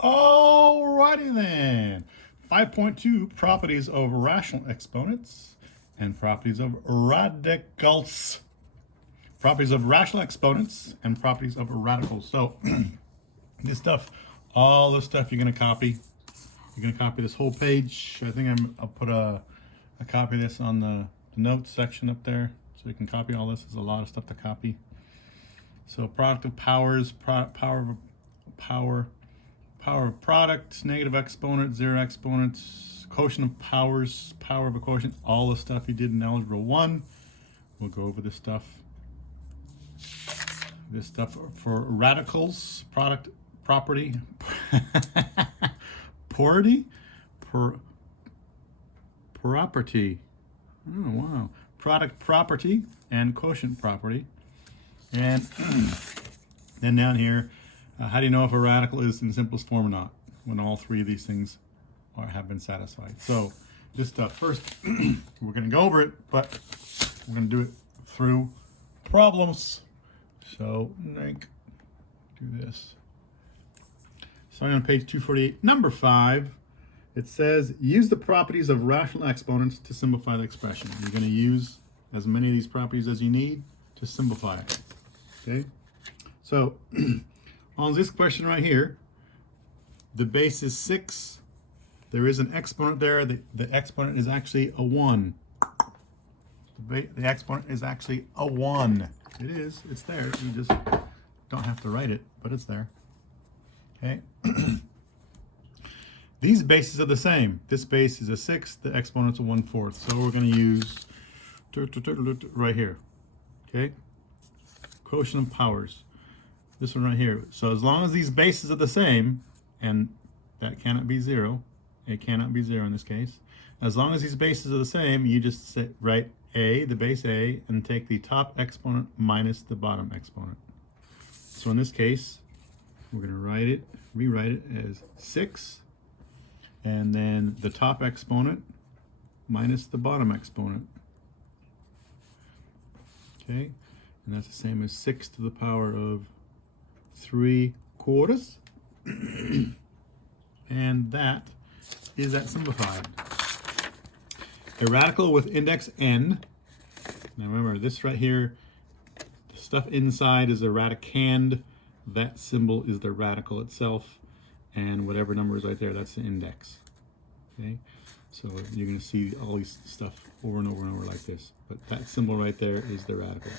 Alrighty then. 5.2 properties of rational exponents and properties of radicals. Properties of rational exponents and properties of radicals. So this stuff, all this stuff you're going to copy. You're going to copy this whole page. I think I'll put a copy of this on the notes section up there so you can copy all this. There's a lot of stuff to copy. So product of powers, power of product, negative exponent, zero exponents, quotient of powers, power of a quotient, all the stuff you did in Algebra 1. We'll go over this stuff. This stuff for radicals, product, property, property. Oh, wow. Product property and quotient property. And then down here, how do you know if a radical is in simplest form or not when all three of these things have been satisfied? So this stuff first, we're going to go over it, but we're going to do it through problems. So do this. Starting on page 248, number 5, it says use the properties of rational exponents to simplify the expression. You're going to use as many of these properties as you need to simplify it. Okay, so on this question right here, the base is 6. There is an exponent there. The exponent is actually a 1. The exponent is actually a 1. It is. It's there. You just don't have to write it, but it's there. Okay. These bases are the same. This base is a 6. The exponent's a 1/4. So we're going to use right here. Okay. Quotient of powers. This one right here. So as long as these bases are the same, and that cannot be 0. It cannot be 0 in this case. As long as these bases are the same, you just write a, the base a, and take the top exponent minus the bottom exponent. So in this case, we're going to rewrite it as 6, and then the top exponent minus the bottom exponent. Okay, and that's the same as 6 to the power of 3/4. And that is that simplified. A radical with index n. Now remember, this right here, the stuff inside is a radicand. That symbol is the radical itself. And whatever number is right there, that's the index. Okay? So you're going to see all these stuff over and over and over like this. But that symbol right there is the radical.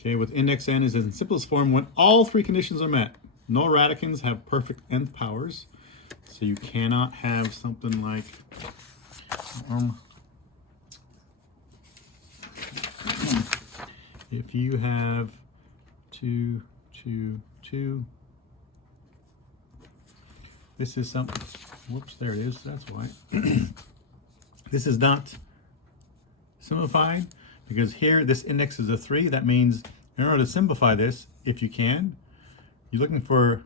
Okay, with index n is in simplest form when all three conditions are met. No radicands have perfect nth powers. So you cannot have something like if you have 2, 2, 2, this is something, whoops, there it is, that's why. This is not simplified because here this index is a 3. That means in order to simplify this, if you can, you're looking for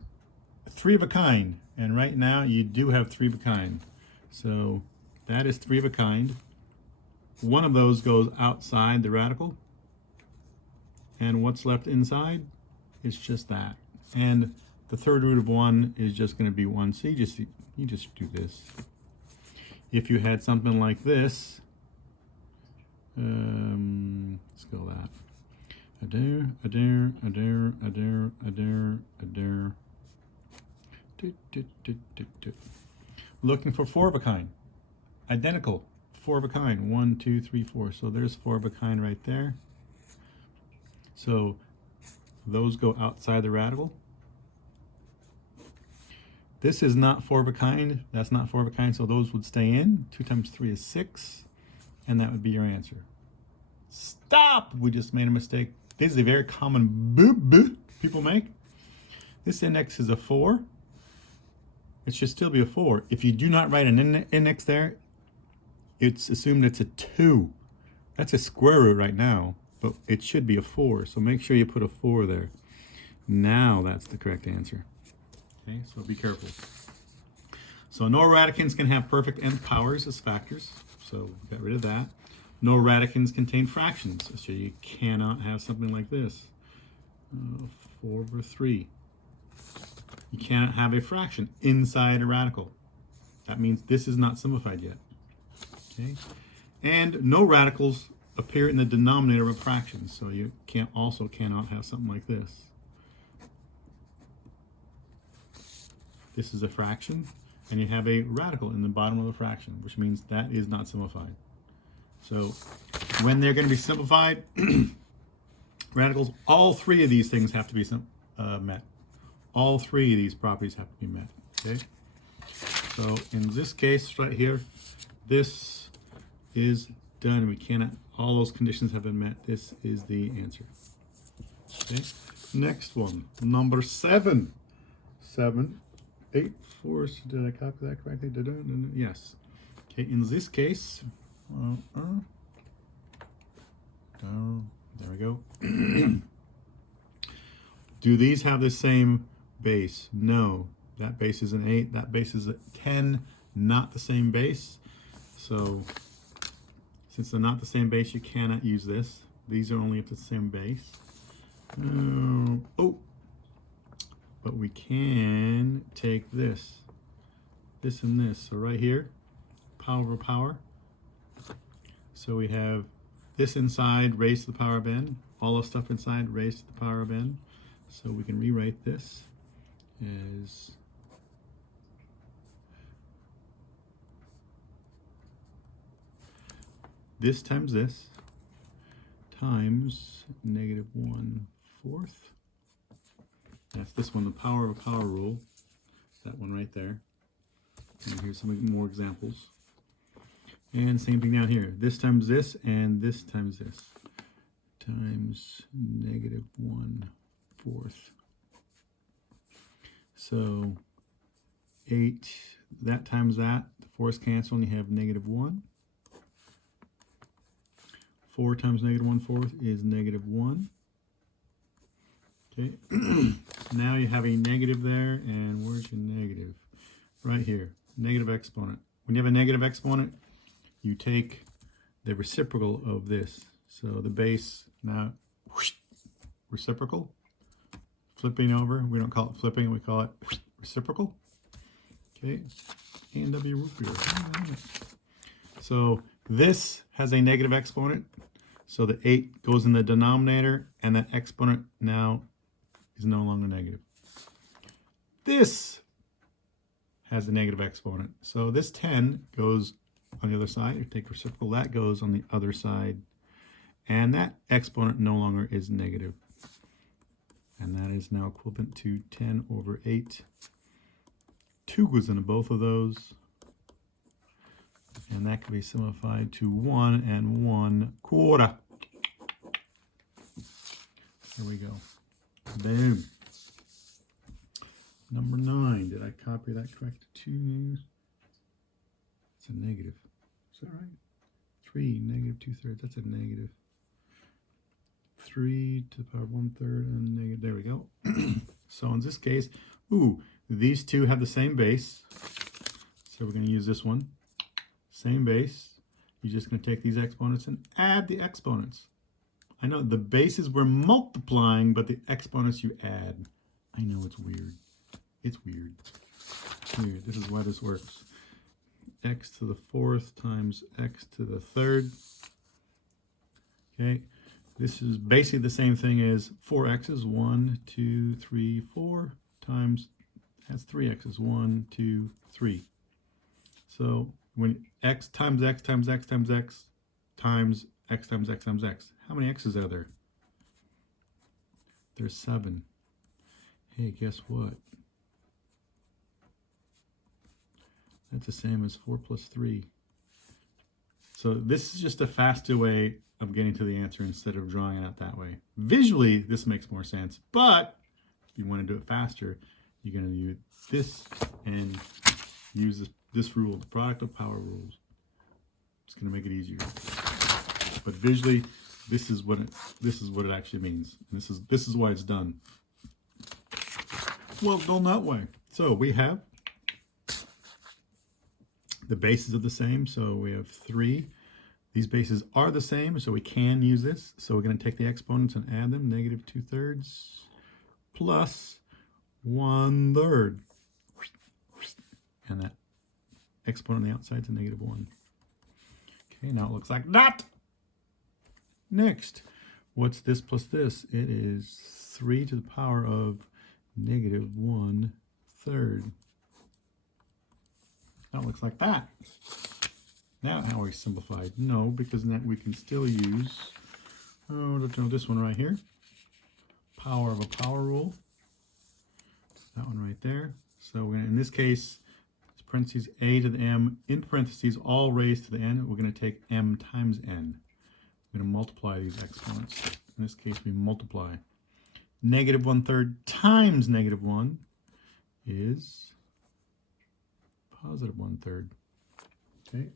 3 of a kind, and right now you do have 3 of a kind. So that is 3 of a kind. One of those goes outside the radical, and what's left inside is just that. And the third root of 1 is just going to be 1. So you just do this. If you had something like this, let's go that. Looking for 4 of a kind. Identical. 4 of a kind. 1, 2, 3, 4. So there's 4 of a kind right there. So those go outside the radical. This is not 4 of a kind. That's not 4 of a kind. So those would stay in. 2 times 3 is 6. And that would be your answer. Stop! We just made a mistake. This is a very common boop people make. This index is a 4. It should still be a 4. If you do not write an index there, it's assumed it's a 2. That's a square root right now, but it should be a 4. So make sure you put a 4 there. Now that's the correct answer. Okay, so be careful. So no radicands can have perfect nth powers as factors. So get rid of that. No radicands contain fractions. So you cannot have something like this. 4/3. You cannot have a fraction inside a radical. That means this is not simplified yet. Okay? And no radicals appear in the denominator of a fraction, so you cannot have something like this. This is a fraction, and you have a radical in the bottom of the fraction, which means that is not simplified. So when they're going to be simplified, radicals, all three of these things have to be met. All three of these properties have to be met. Okay. So in this case right here, this is done. We cannot, all those conditions have been met. This is the answer. Okay. Next one, number 7. 7, 8, 4. Did I copy that correctly? Yes. Okay. In this case, there we go. Do these have the same base? No. That base is an 8. That base is a 10. Not the same base. So since they're not the same base, you cannot use this. These are only at the same base. But we can take this and this. So right here, power over power. So we have this inside raised to the power of n. All the stuff inside raised to the power of n. So we can rewrite this as this times this times -1/4. That's this one, the power of a power rule. That one right there. And here's some more examples. And same thing down here. This times this and this times this times -1/4. So 8, that times that, the 4's cancel and you have -1. 4 times -1/4 is -1. Okay, now you have a negative there, and where's your negative? Right here, negative exponent. When you have a negative exponent, you take the reciprocal of this. So the base now, whoosh, reciprocal, flipping over. We don't call it flipping, we call it whoosh, reciprocal. Okay, A&W root beer. So this has a negative exponent. So the 8 goes in the denominator, and that exponent now is no longer negative. This has a negative exponent. So this 10 goes on the other side. You take reciprocal, that goes on the other side. And that exponent no longer is negative. And that is now equivalent to 10 over 8. 2 goes into both of those. And that can be simplified to 1 1/4. There we go. Boom. Number 9. Did I copy that correct? 2. It's a negative. Is that right? 3, -2/3. That's a negative. 3 to the power of 1/3 and negative. There we go. So in this case, these two have the same base. So we're going to use this one. Same base. You're just going to take these exponents and add the exponents. I know the bases we're multiplying, but the exponents you add. I know it's weird. It's weird. It's weird. This is why this works. X to the 4th times x to the 3rd. Okay. This is basically the same thing as 4 x's. 1, 2, 3, 4 times, that's 3 x's. 1, 2, 3. So when x times x times x times x times x times x times x, how many x's are there? There's 7. Hey, guess what? That's the same as 4 plus 3. So this is just a faster way of getting to the answer instead of drawing it out that way. Visually, this makes more sense, but if you want to do it faster, you're going to use this and use this rule, the product of power rules. It's going to make it easier. But visually, this is what it actually means. And this is why it's done. Well, done that way. So we have the bases are the same. So we have 3. These bases are the same, so we can use this. So we're going to take the exponents and add them. -2/3 plus 1/3. And that exponent on the outside is a -1. Okay, now it looks like that. Next, what's this plus this? It is 3 to the power of -1/3. That looks like that. Now how are we simplified? No, because now we can still use this one right here. Power of a power rule. That one right there. So we're gonna, in this case, it's parentheses a to the m, in parentheses, all raised to the n. We're going to take m times n. We're going to multiply these exponents. In this case, we multiply. -1/3 times -1 is +1/3. Okay.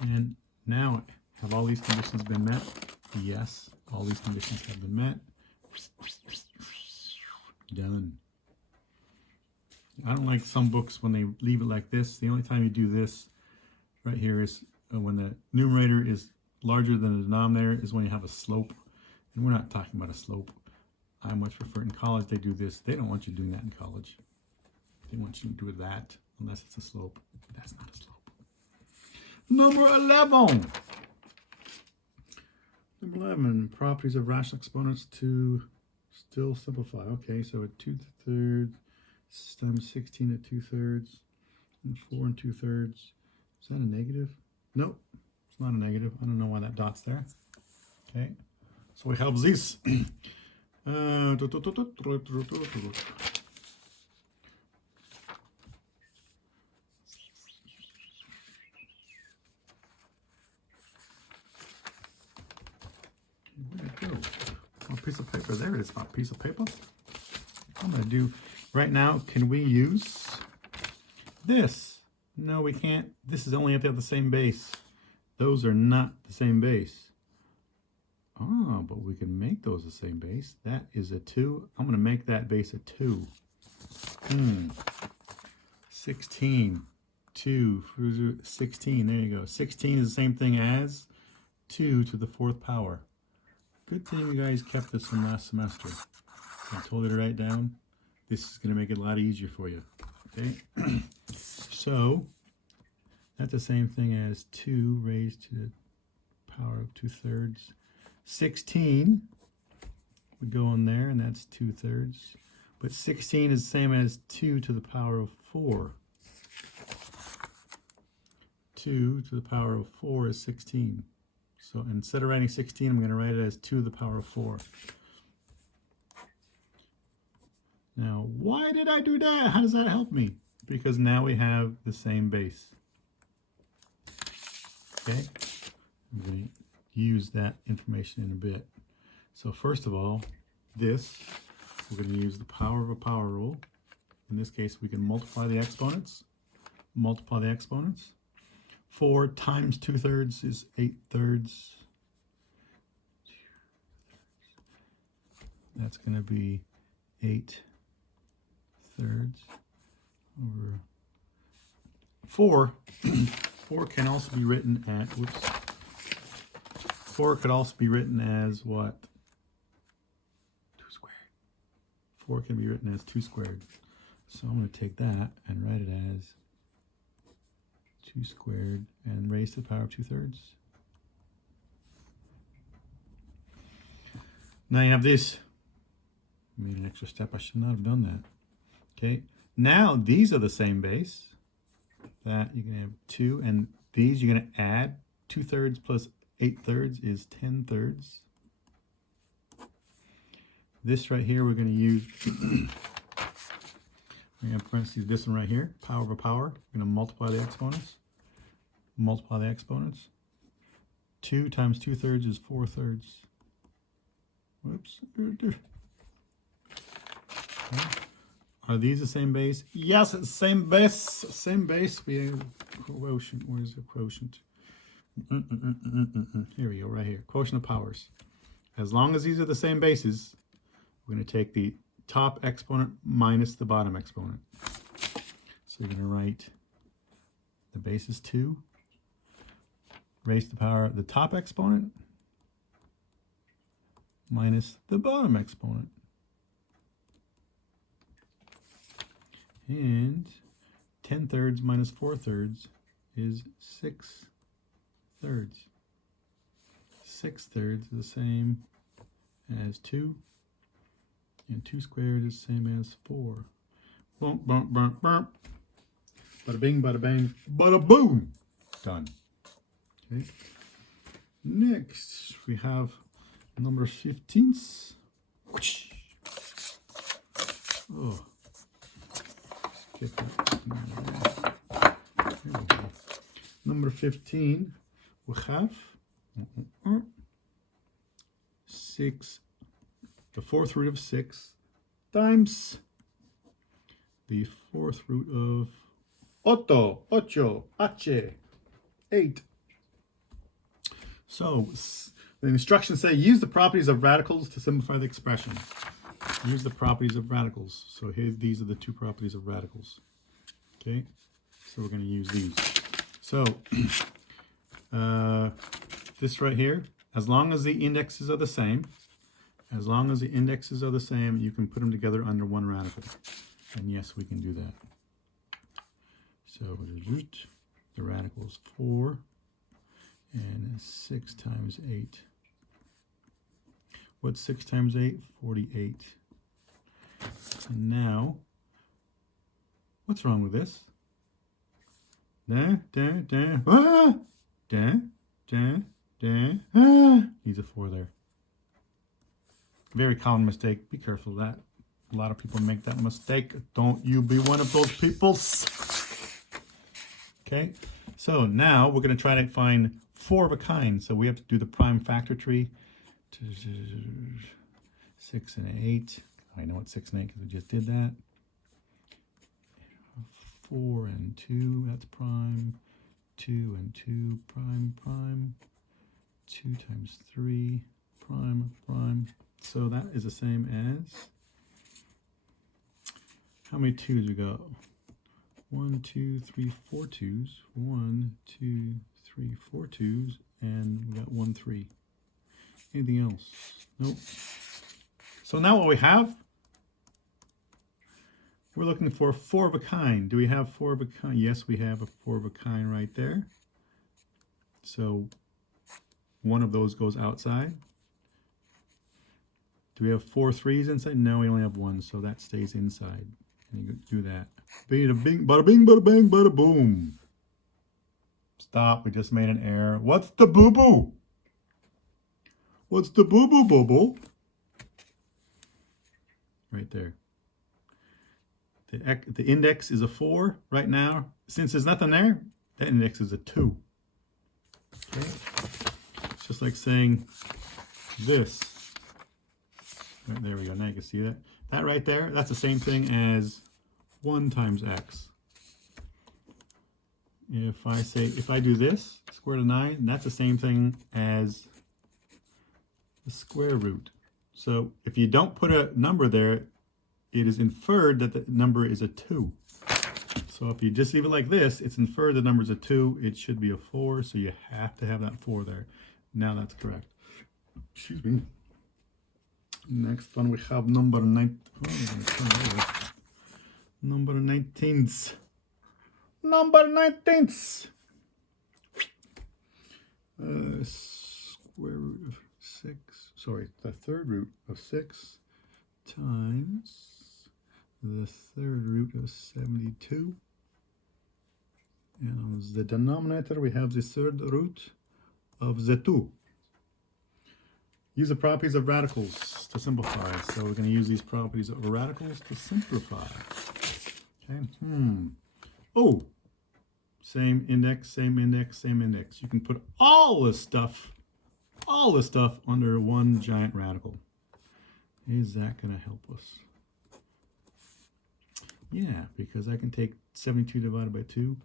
And now, have all these conditions been met? Yes, all these conditions have been met. Done. I don't like some books when they leave it like this. The only time you do this right here is when the numerator is larger than the denominator is when you have a slope. And we're not talking about a slope. I much prefer in college they do this. They don't want you doing that in college. They want you to do that unless it's a slope. That's not a slope. Number 11. Number 11, properties of rational exponents to still simplify. Okay, so at 2/3 times 16 at 2/3 and 4 2/3. Is that a negative? Nope, it's not a negative. I don't know why that dot's there. Okay, so we have this. Where'd it go? Oh, piece of paper. There it is. My piece of paper. I'm going to do right now. Can we use this? No, we can't. This is only have to have the same base. Those are not the same base. Oh, but we can make those the same base. That is a 2. I'm going to make that base a 2. 16. 2. 16. There you go. 16 is the same thing as 2 to the 4th power. Good thing you guys kept this from last semester. I told you to write down. This is going to make it a lot easier for you. Okay? So, that's the same thing as 2 raised to the power of 2/3. 16 would go in there, and that's 2/3. But 16 is the same as 2 to the power of 4. 2 to the power of 4 is 16. So instead of writing 16, I'm going to write it as 2 to the power of 4. Now, why did I do that? How does that help me? Because now we have the same base. Okay? I'm going to use that information in a bit. So first of all, this, we're going to use the power of a power rule. In this case, we can multiply the exponents. Multiply the exponents. 4 times 2/3 is 8/3. That's going to be 8/3 over 4. 4 can also be written at, 4 could also be written as what? 2 squared. 4 can be written as 2 squared. So I'm going to take that and write it as 2 squared and raised to the power of 2/3. Now you have this. I made an extra step. I should not have done that. Okay. Now these are the same base. That you're going to have 2, and these you're going to add 2/3 plus 8/3 is 10/3. This right here we're going to use. We're going to parentheses this one right here. Power of a power. We're going to multiply the exponents. Multiply the exponents. 2 times 2/3 is 4/3. Whoops. Okay. Are these the same base? Yes, it's the same base. Same base. We have quotient. Where's the quotient? Here we go, right here. Quotient of powers. As long as these are the same bases, we're going to take the top exponent minus the bottom exponent. So we're going to write the base is 2. Raise to the power of the top exponent minus the bottom exponent. And 10 thirds minus 4 thirds is 6 thirds. 6 thirds is the same as 2. And 2 squared is the same as 4. Bump, bump, bump, bump. Bada bing, bada bang, bada boom. Done. Okay. Next, we have number 15s. Oh. Skip that. Number 15, we have 6, the fourth root of 6 times the fourth root of ocho, eight. So the instructions say use the properties of radicals to simplify the expression. Use the properties of radicals. So here, these are the two properties of radicals. Okay, so we're going to use these. So this right here, as long as the indexes are the same, you can put them together under one radical. And yes, we can do that. So the radical is 4 and 6 times 8. What's 6 times 8? 48. And now, what's wrong with this? Needs a 4 there. Very common mistake. Be careful of that. A lot of people make that mistake. Don't you be one of those peoples. Okay, so now we're going to try to find 4 of a kind. So we have to do the prime factor tree. 6 and 8. I know it's 6 and 8 because we just did that. 4 and 2, that's prime. 2 and 2, prime. 2 times 3, prime. So that is the same as, how many 2s we got? 1, 2, 3, 4 2s. 1, 2, 3, 4 2s, and we got 1, 3. Anything else? Nope. So now what we have, we're looking for 4 of a kind. Do we have 4 of a kind? Yes, we have a 4 of a kind right there. So one of those goes outside. Do we have 4 3s inside? No, we only have 1, so that stays inside. And you do that. Bada bing, bada bang, bada boom. Stop, we just made an error. What's the boo-boo? What's the boo-boo, bubble? Right there. The index is a 4 right now. Since there's nothing there, that index is a 2. Okay? It's just like saying this. Right, there we go. Now you can see that. That right there, that's the same thing as 1 times x. If I do this, square root of 9, that's the same thing as the square root. So if you don't put a number there, it is inferred that the number is a 2. So if you just leave it like this, it's inferred the number is a 2. It should be a 4, so you have to have that 4 there. Now that's correct. Excuse me. Next one we have number 9. Number 19th. Number 19th. Square root of 6. Sorry, the third root of 6 times the third root of 72. And as the denominator, we have the third root of the 2. Use the properties of radicals to simplify. So we're going to use these properties of radicals to simplify. Okay. Oh, same index. You can put all this stuff under one giant radical. Is that going to help us? Yeah, because I can take 72 divided by 2.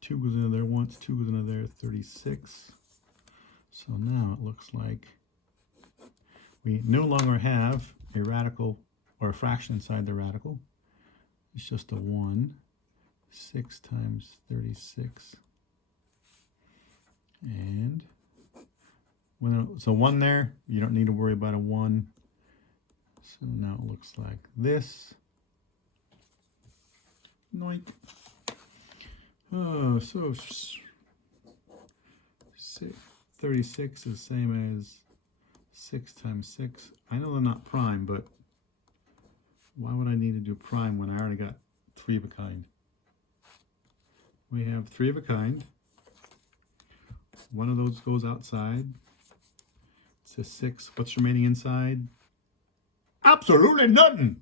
2 goes into there once, 2 goes into there, 36. So now it looks like we no longer have a radical or a fraction inside the radical. It's just a 1. 6 times 36. And so 1 there, you don't need to worry about a 1. So now it looks like this. Noink. Oh, so 36 is the same as 6 times 6. I know they're not prime, but why would I need to do prime when I already got 3 of a kind? We have 3 of a kind. One of those goes outside. It says 6. What's remaining inside? Absolutely nothing.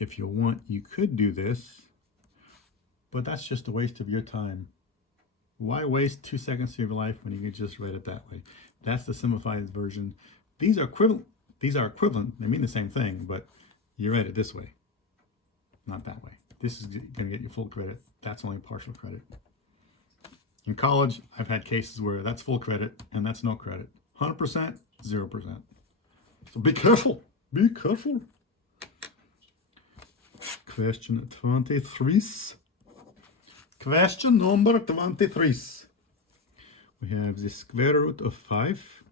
If you want, you could do this, but that's just a waste of your time. Why waste 2 seconds of your life when you could just write it that way? That's the simplified version. These are equivalent. They mean the same thing, but you write it this way, not that way. This is going to get you full credit. That's only partial credit. In college, I've had cases where that's full credit and that's no credit. 100%, 0%. So be careful. Be careful. Question 23. Question number 23. We have the square root of 5.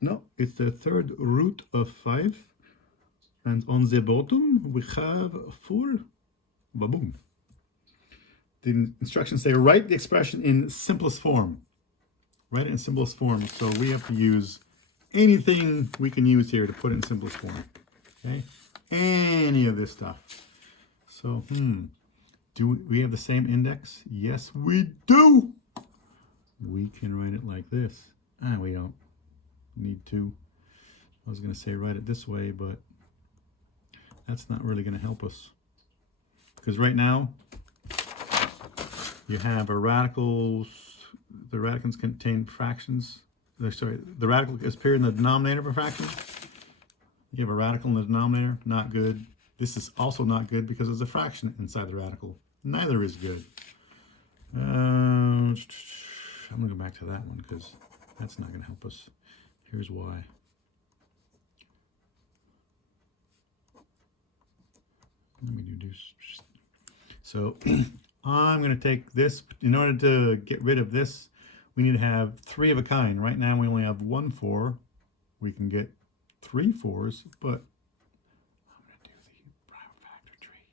No, it's the third root of 5. And on the bottom, we have 4. Ba-boom. The instructions say write the expression in simplest form. Write it in simplest form. So we have to use anything we can use here to put it in simplest form. Okay? Any of this stuff. So, do we have the same index? Yes, we do. We can write it like this. We don't need to. I was going to say write it this way, but that's not really going to help us. Because right now, you have a radicals. The radicals contain fractions. The radical is appear in the denominator of a fraction. You have a radical in the denominator. Not good. This is also not good because there's a fraction inside the radical. Neither is good. I'm going to go back to that one because that's not going to help us. Here's why. Let me do this. So I'm going to take this. In order to get rid of this, we need to have 3 of a kind. Right now we only have 1 4. We can get 3 4s, but I'm going to do the prime factor tree.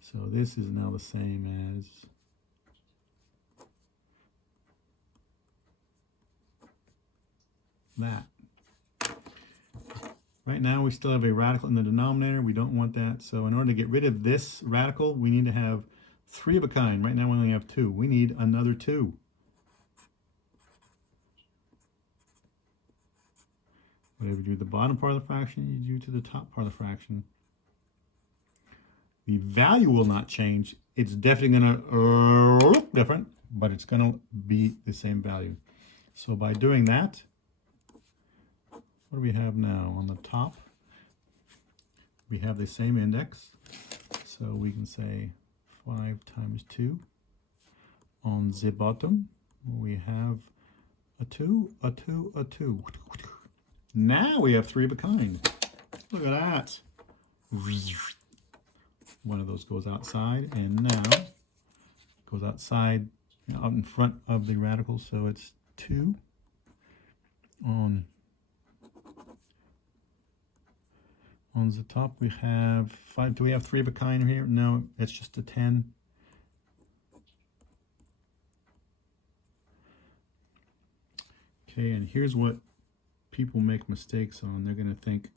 So this is now the same as that. Right now we still have a radical in the denominator. We don't want that. So in order to get rid of this radical, we need to have 3 of a kind. Right now we only have 2. We need another 2. Whatever you do to the bottom part of the fraction, you do to the top part of the fraction. The value will not change. It's definitely going to look different, but it's going to be the same value. So by doing that, what do we have now? On the top, we have the same index. So we can say 5 times 2. On the bottom, we have a 2, a 2, a 2. Now we have 3 of a kind. Look at that. One of those goes outside, and now it goes outside, out in front of the radical. So it's 2 on the top. We have 5. Do we have 3 of a kind here? No, it's just a 10. Okay, and here's what people make mistakes on. They're going to think,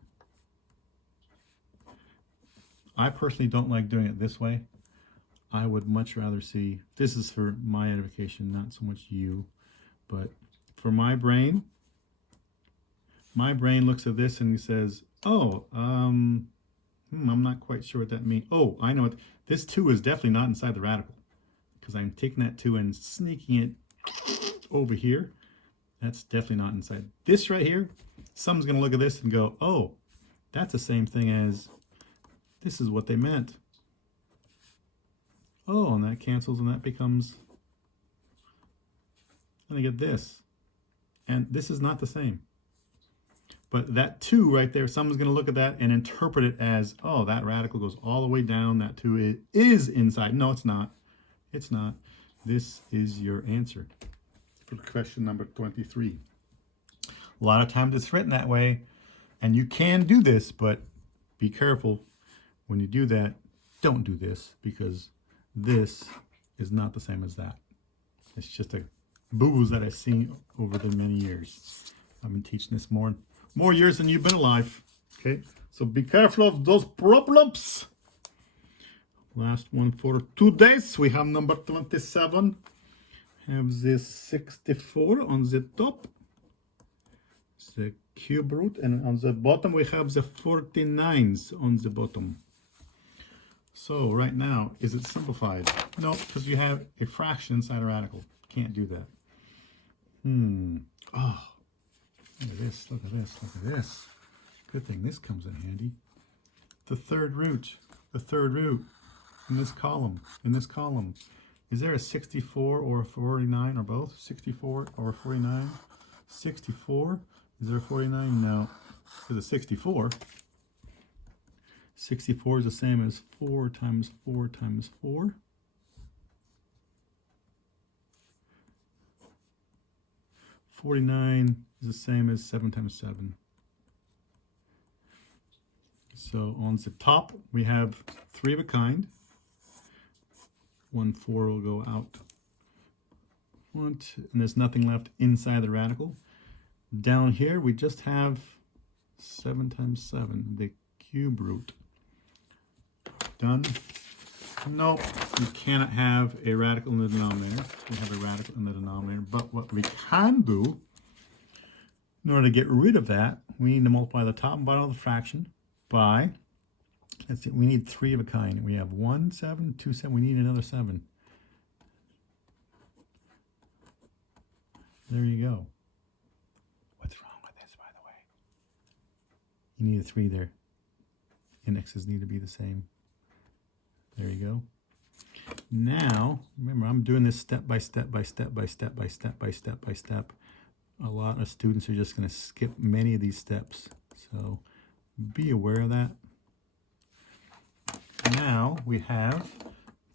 I personally don't like doing it this way. I would much rather see, this is for my edification, not so much you, but for my brain looks at this and he says, oh, I'm not quite sure what that means. Oh, I know what, this 2 is definitely not inside the radical because I'm taking that 2 and sneaking it over here. That's definitely not inside. This right here, someone's going to look at this and go, oh, that's the same thing as, this is what they meant. Oh, and that cancels and that becomes, and I get this. And this is not the same. But that 2 right there, someone's going to look at that and interpret it as, oh, that radical goes all the way down. That 2 is inside. No, it's not. It's not. This is your answer for question number 23. A lot of times it's written that way, and you can do this, but be careful when you do that. Don't do this, because this is not the same as that. It's just a boo-boos that I've seen over the many years. I've been teaching this more years than you've been alive. Okay, so be careful of those problems. Last one for today. We have number 27. Have this 64 on the top, the cube root, and on the bottom we have the 49s on the bottom. So right now, is it simplified? No, because you have a fraction inside a radical. Can't do that. Oh, look at this, look at this, look at this. Good thing this comes in handy. The third root in this column, Is there a 64 or a 49 or both? 64 or 49? 64? Is there a 49? No. There's a 64. 64 is the same as 4 times 4 times 4. $49 is the same as 7 times 7. So on the top, we have 3 of a kind. 1 4 will go out. And there's nothing left inside the radical. Down here, we just have 7 times 7, the cube root. Done. Nope, we cannot have a radical in the denominator. We have a radical in the denominator. But what we can do, in order to get rid of that, we need to multiply the top and bottom of the fraction by, let's see, we need 3 of a kind. We have 1 7, 2 7. We need another 7. There you go. What's wrong with this, by the way? You need a 3 there. Indexes need to be the same. There you go. Now, remember, I'm doing this step by step by step by step by step by step by step. A lot of students are just going to skip many of these steps. So be aware of that. Now we have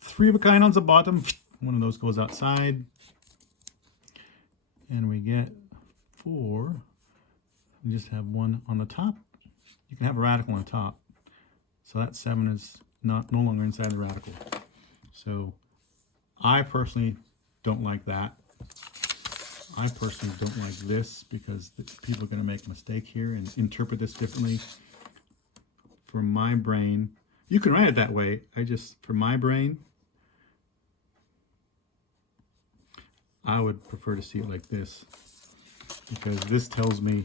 3 of a kind on the bottom. One of those goes outside. And we get 4. We just have 1 on the top. You can have a radical on the top. So that 7 is no longer inside the radical. So I personally don't like that. I personally don't like this because people are going to make a mistake here and interpret this differently. For my brain, you can write it that way. For my brain, I would prefer to see it like this, because this tells me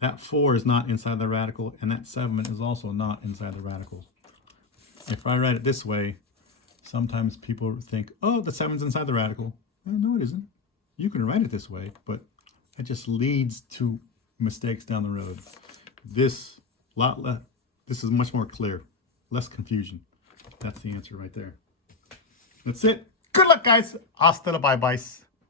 that 4 is not inside the radical and that 7 is also not inside the radical. If I write it this way, sometimes people think, oh, the 7's inside the radical. Well, no, it isn't. You can write it this way, but it just leads to mistakes down the road. This is much more clear, less confusion. That's the answer right there. That's it. Good luck, guys. Hasta la bye-byes.